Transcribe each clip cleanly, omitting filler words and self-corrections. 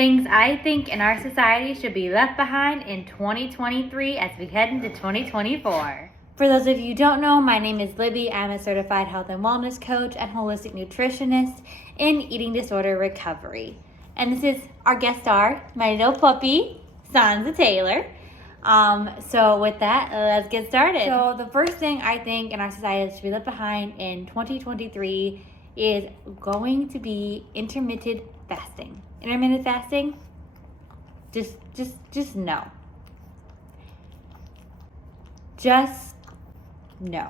Things I think in our society should be left behind in 2023 as we head into 2024. For those of you who don't know, my name is Libby. I'm a certified health and wellness coach and holistic nutritionist in eating disorder recovery. And this is our guest star, my little puppy, Sansa Taylor. So with that, let's get started. So the first thing I think in our society should be left behind in 2023 is going to be intermittent fasting. Intermittent fasting, just no. Just no.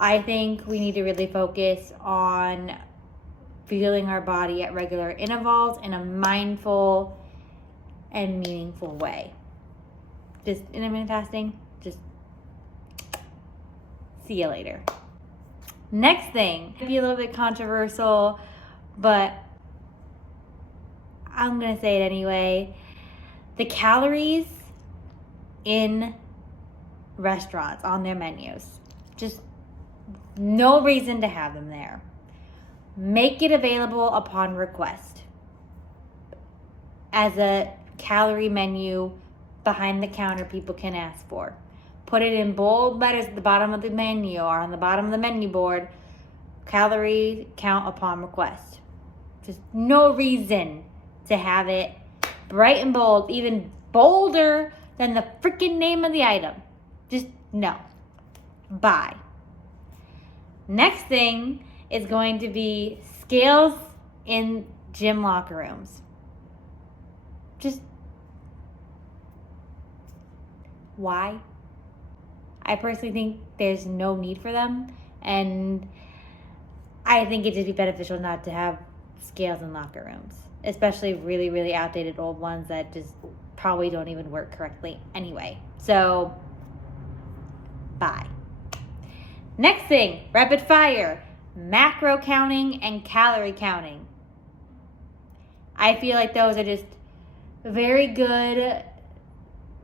I think we need to really focus on fueling our body at regular intervals in a mindful and meaningful way. Just intermittent fasting, just see you later. Next thing, be a little bit controversial, but I'm going to say it anyway. The calories in restaurants on their menus, just no reason to have them there. Make it available upon request as a calorie menu behind the counter people can ask for. Put it in bold letters at the bottom of the menu or on the bottom of the menu board, calorie count upon request. Just no reason to have it bright and bold, even bolder than the freaking name of the item. Just no. Bye. Next thing is going to be scales in gym locker rooms. Just why? I personally think there's no need for them, and I think it'd just be beneficial not to have scales in locker rooms, especially really, really outdated old ones that just probably don't even work correctly anyway. So, bye. Next thing, rapid fire, macro counting and calorie counting. I feel like those are just very good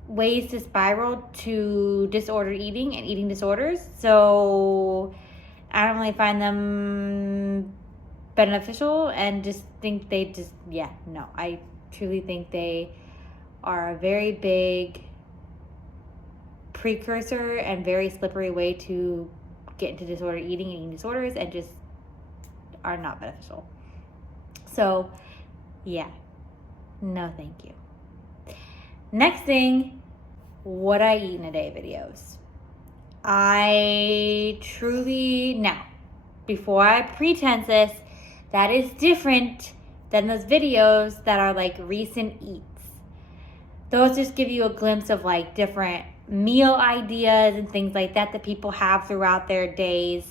ways to spiral to disordered eating and eating disorders. So I don't really find them beneficial and just think they just, no. I truly think they are a very big precursor and very slippery way to get into disordered eating and eating disorders and just are not beneficial. So, no thank you. Next thing, what I eat in a day videos. I truly, now, before I pretense this, that is different than those videos that are like recent eats. Those just give you a glimpse of like different meal ideas and things like that people have throughout their days.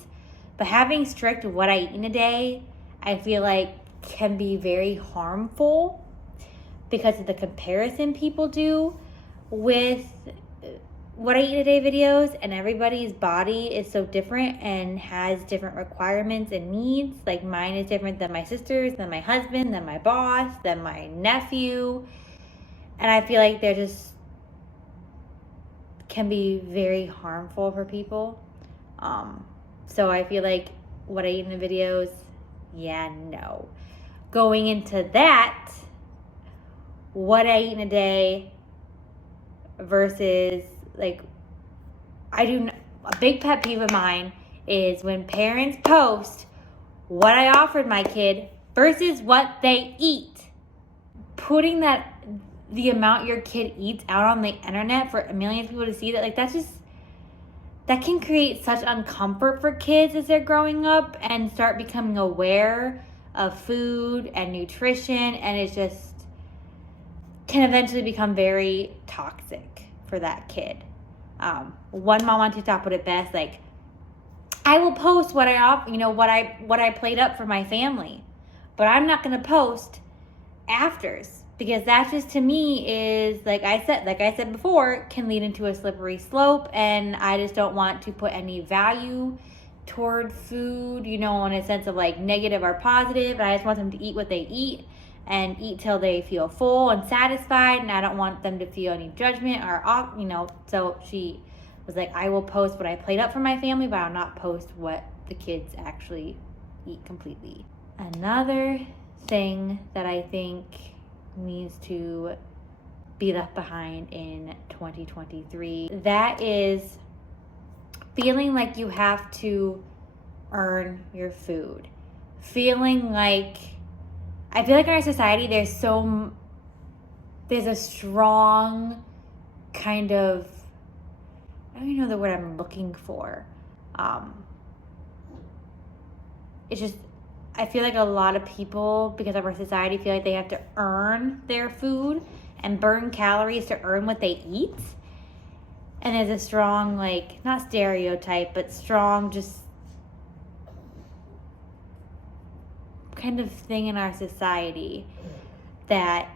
But having strict what I eat in a day, I feel like can be very harmful because of the comparison people do with what I eat in a day videos, and everybody's body is so different and has different requirements and needs. Like mine is different than my sister's, than my husband, than my boss, than my nephew. And I feel like they're just can be very harmful for people. So I feel like what I eat in the videos, no. Going into that, what I eat in a day versus like a big pet peeve of mine is when parents post what I offered my kid versus what they eat. Putting the amount your kid eats out on the internet for a million people to see, that can create such uncomfort for kids as they're growing up and start becoming aware of food and nutrition, and it just can eventually become very toxic for that kid. One mom on TikTok put it best, like, I will post what I played up for my family, but I'm not going to post afters, because that just to me is, like I said before, can lead into a slippery slope, and I just don't want to put any value toward food, in a sense of like negative or positive. I just want them to eat what they eat and eat till they feel full and satisfied, and I don't want them to feel any judgment or, so she was like, I will post what I played up for my family, but I'll not post what the kids actually eat completely. Another thing that I think needs to be left behind in 2023. That is feeling like you have to earn your food. Feeling like, I feel like in our society there's a strong kind of, I don't even know the word I'm looking for. It's just, I feel like a lot of people, because of our society, feel like they have to earn their food and burn calories to earn what they eat. And there's a strong, like, not stereotype, but strong just kind of thing in our society that,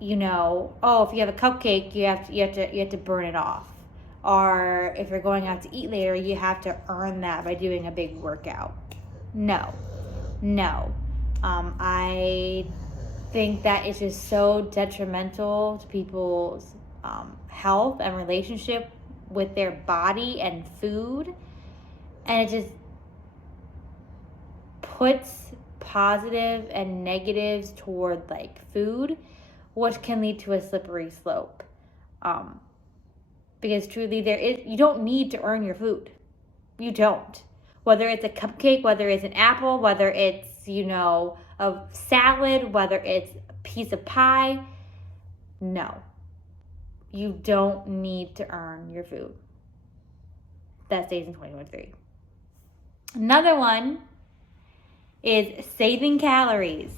you know, oh, if you have a cupcake, you have to burn it off. Or if you're going out to eat later, you have to earn that by doing a big workout. No. I think that is just so detrimental to people's health and relationship with their body and food. And it just puts positive and negatives toward like food, which can lead to a slippery slope. Because truly you don't need to earn your food. You don't. Whether it's a cupcake, whether it's an apple, whether it's, you know, a salad, whether it's a piece of pie. No. You don't need to earn your food. That stays in 2023. Another one is saving calories.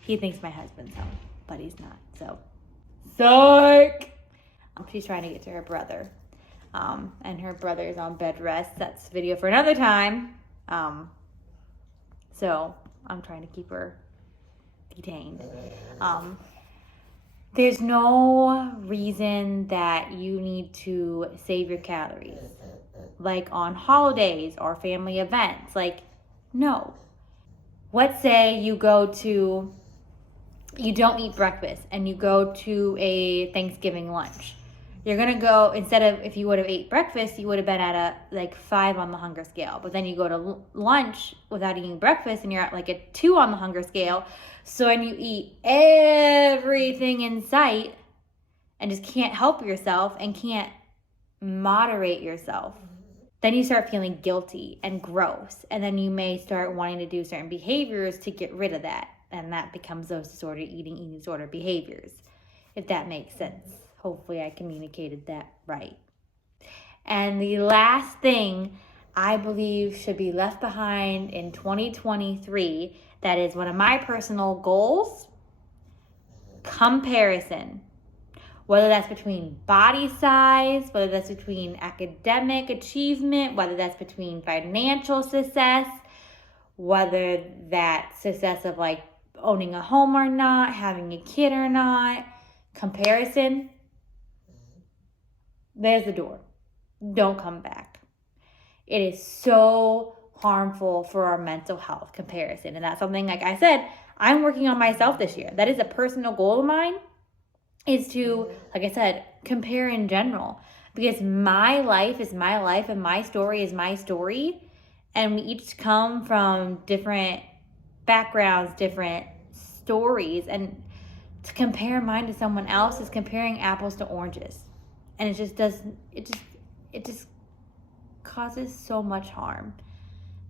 He thinks my husband's home, but he's not. So, psych! She's trying to get to her brother. And her brother's on bed rest. That's a video for another time. So I'm trying to keep her detained. There's no reason that you need to save your calories. Like on holidays or family events. Like, no. Let's say you don't eat breakfast and you go to a Thanksgiving lunch. You're going to go, instead of, if you would have ate breakfast, you would have been at a 5 on the hunger scale. But then you go to lunch without eating breakfast and you're at like a 2 on the hunger scale. So when you eat everything in sight and just can't help yourself and can't moderate yourself, then you start feeling guilty and gross. And then you may start wanting to do certain behaviors to get rid of that. And that becomes those disordered eating disorder behaviors, if that makes sense. Hopefully I communicated that right. And the last thing I believe should be left behind in 2023, that is one of my personal goals, comparison. Whether that's between body size, whether that's between academic achievement, whether that's between financial success, whether that's success of like owning a home or not, having a kid or not, comparison. There's the door. Don't come back. It is so harmful for our mental health, comparison. And that's something, like I said, I'm working on myself this year. That is a personal goal of mine, is to, like I said, compare in general. Because my life is my life and my story is my story. And we each come from different backgrounds, different stories. And to compare mine to someone else is comparing apples to oranges. And it just causes so much harm.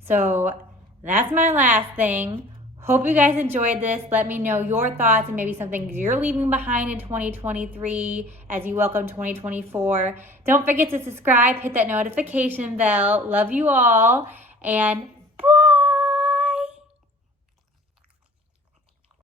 So that's my last thing. Hope you guys enjoyed this. Let me know your thoughts and maybe something you're leaving behind in 2023 as you welcome 2024. Don't forget to subscribe, hit that notification bell. Love you all, and